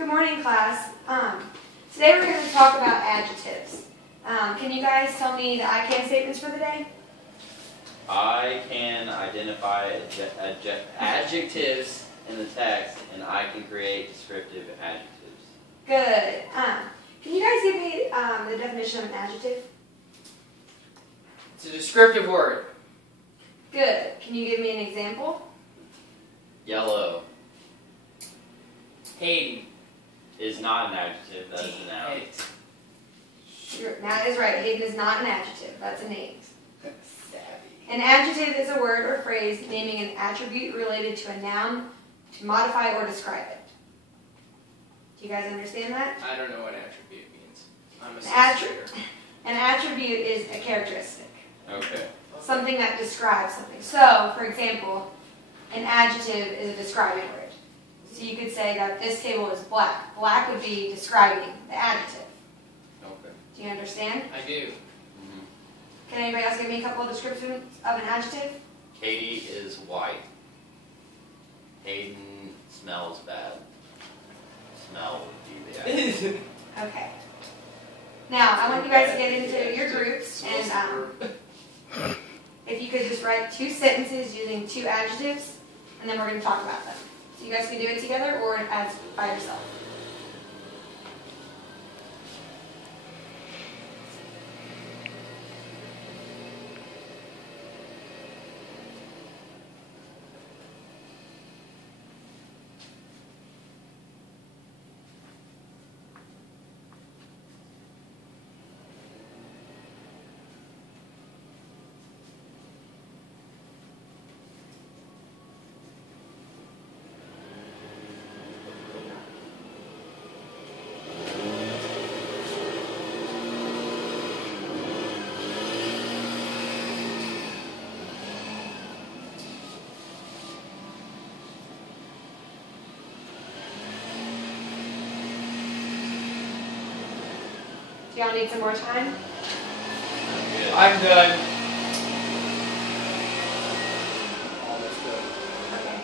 Good morning, class. Today we're going to talk about adjectives. Can you guys tell me the I can statements for the day? I can identify adjectives in the text, and I can create descriptive adjectives. Good. Can you guys give me the definition of an adjective? It's a descriptive word. Good. Can you give me an example? Yellow Hayden. is not an adjective, that is a noun. Sure. That is right. Hayden is not an adjective. That's a name. Savvy. An adjective is a word or phrase naming an attribute related to a noun to modify or describe it. Do you guys understand that? I don't know what attribute means. I'm a An sixth grader. An attribute is a characteristic. Okay. Something that describes something. So, for example, an adjective is a describing word. So you could say that this table is black. Black would be describing the adjective. Okay. Do you understand? I do. Mm-hmm. Can anybody else give me a couple of descriptions of an adjective? Katie is white. Hayden smells bad. Smell would be the adjective. Okay. Now, I want you guys to get into your groups, and if you could just write 2 sentences using 2 adjectives, and then we're going to talk about them. So you guys can do it together or as by yourself. Do y'all need some more time? Good. I'm done. Almost done. Okay.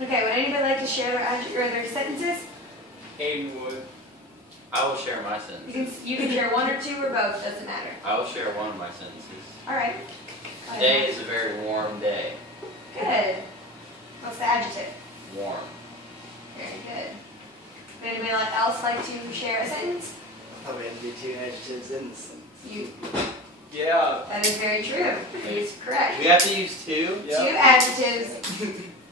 Okay, would anybody like to share their sentences? Hayden would. I will share my sentences. You can share 1 or 2 or both, doesn't matter. I will share one of my sentences. All right. Go Today ahead. is a very warm day. Good. What's the adjective? Warm. Very good. Would anybody else like to share a sentence? I thought we had to do 2 adjectives in the sentence. Yeah. That is very true. He's correct. We have to use 2? 2 adjectives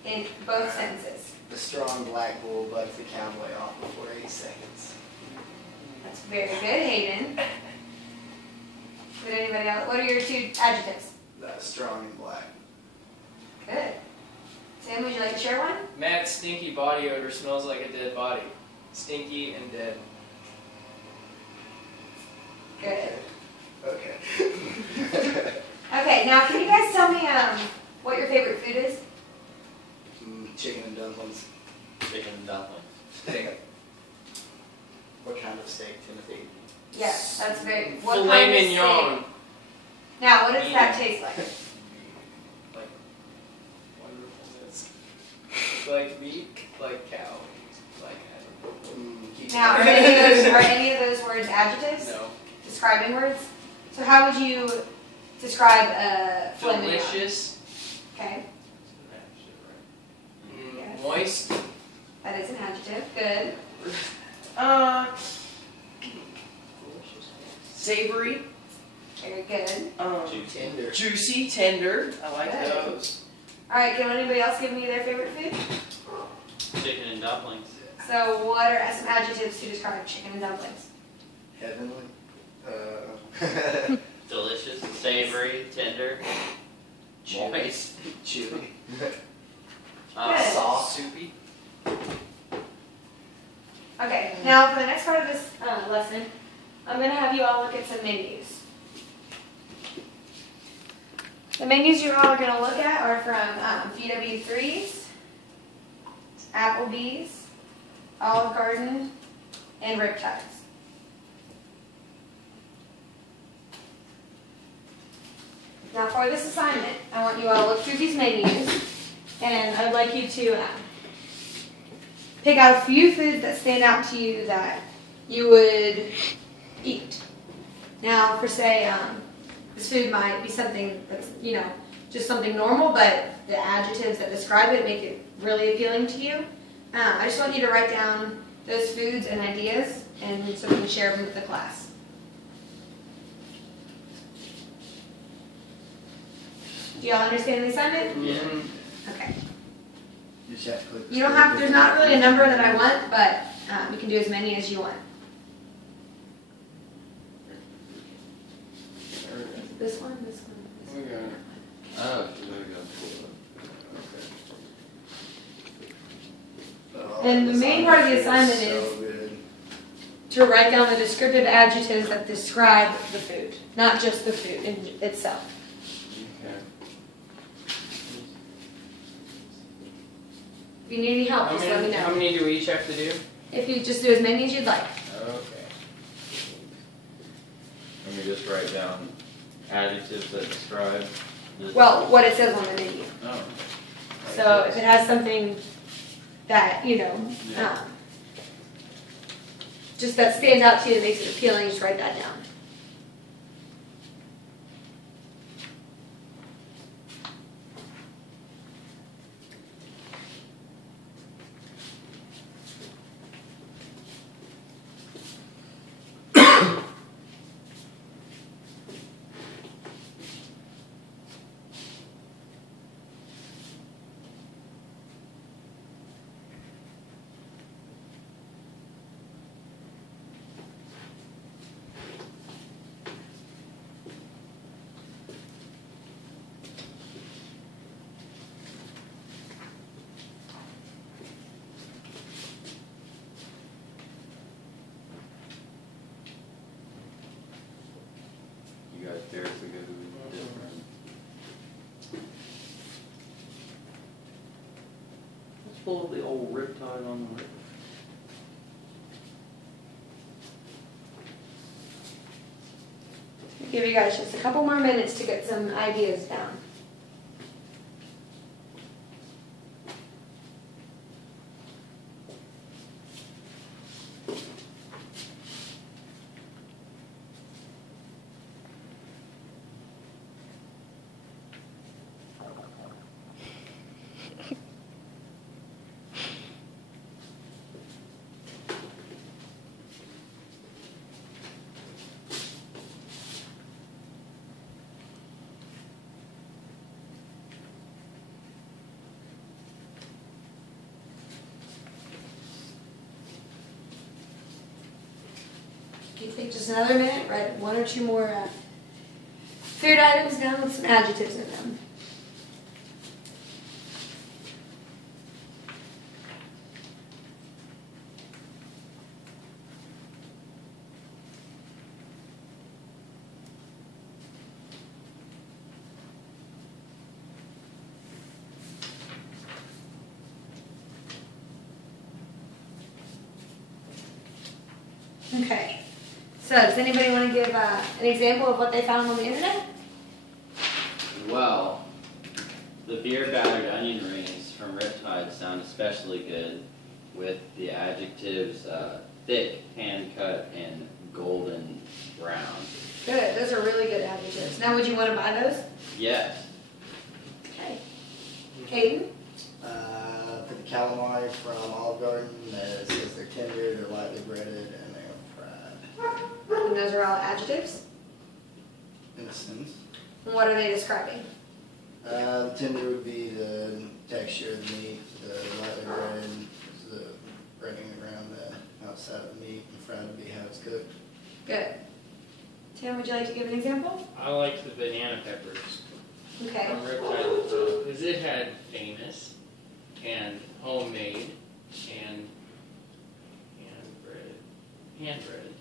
in both sentences. The strong black bull bucked the cowboy off before 8 seconds. That's very good, Hayden. Would anybody else? What are your 2 adjectives? Strong and black. Good. Sam, would you like to share one? Matt's stinky body odor smells like a dead body. Stinky and dead. Good. Okay. Okay, now can you guys tell me what your favorite food is? Chicken and dumplings. Chicken and dumplings. Steak. What kind of steak, Timothy? Yes, that's very. What Filet kind of mignon. steak? Now, what does that taste like? Like wonderfulness. Like meat. Like cow. Like I don't know. Now, are any of those words adjectives? No. Describing words? So how would you describe filet mignon? Delicious. Okay, Moist. that is an adjective. Good. Savory. Very good. Juicy. Tender. Juicy, tender. I like Good. those. All right, can anybody else give me their favorite food? Chicken and dumplings. So what are some adjectives to describe chicken and dumplings? Heavenly. Delicious, savory, tender, moist, Chewy. Good. Soft. Soupy. Okay, now for the next part of this lesson, I'm going to have you all look at some menus. The menus you all are going to look at are from VW3's, Applebee's, Olive Garden, and riptides. Now for this assignment, I want you all to look through these menus, and I'd like you to pick out a few foods that stand out to you that you would eat. Now, for say, this food might be something that's, just something normal, but the adjectives that describe it make it really appealing to you. I just want you to write down those foods and ideas, and so we can share them with the class. Do y'all understand the assignment? Yeah. Okay. You just have to click the You don't square have, there's not really a number that I want, but you can do as many as you want. This one, this one, this one. Okay. Oh, so there we go. Oh, And the this main part of the feels assignment so is good. to write down the descriptive adjectives that describe the food, not just the food in itself. Okay. If you need any help, just let me How know. many do we each have to do? If you just do as many as you'd like. Okay. Let me just write down adjectives that describe this. Well, what it says on the menu. Oh. So if it has something that, Yeah. just that stands out to you that makes it appealing, just write that down. You guys care if we go different? Let's pull the old riptide on the rip. I'll give you guys just a couple more minutes to get some ideas down. You take just another minute, write one or two more food items down with some adjectives in them. Okay. So, does anybody want to give an example of what they found on the internet? Well, the beer battered onion rings from Riptide sound especially good with the adjectives thick, hand cut, and golden brown. Good. Those are really good adjectives. Now, would you want to buy those? Yes. Okay. Caden? For the calamari from Olive Garden, it says they're tender, they're lightly breaded, and they're fried. And those are all adjectives? In a sense. And what are they describing? The tender would be the texture of the meat, the lightly breaded is the breading around the outside of the meat, and fried would be how it's cooked. Good. Tim, would you like to give an example? I like the banana peppers Okay. from Riptide because it had famous and homemade and hand breaded.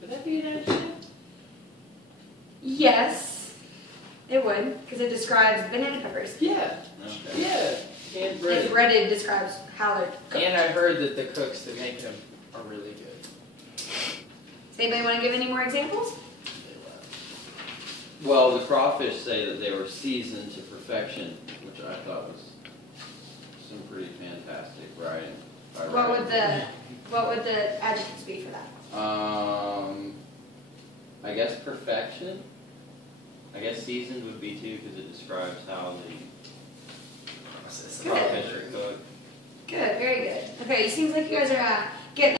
Would that be an adjective? Yes, it would, because it describes banana peppers. Yeah. Okay. Yeah. And And breaded. breaded describes how they're cooked. And I heard that the cooks that make them are really good. Does anybody want to give any more examples? Well, the crawfish say that they were seasoned to perfection, which I thought was some pretty fantastic writing. by What would writing. the adjectives be for that? I guess perfection. I guess seasoned would be too, because it describes how the Good. crawfish are cooked. Good, very good. Okay, it seems like you guys are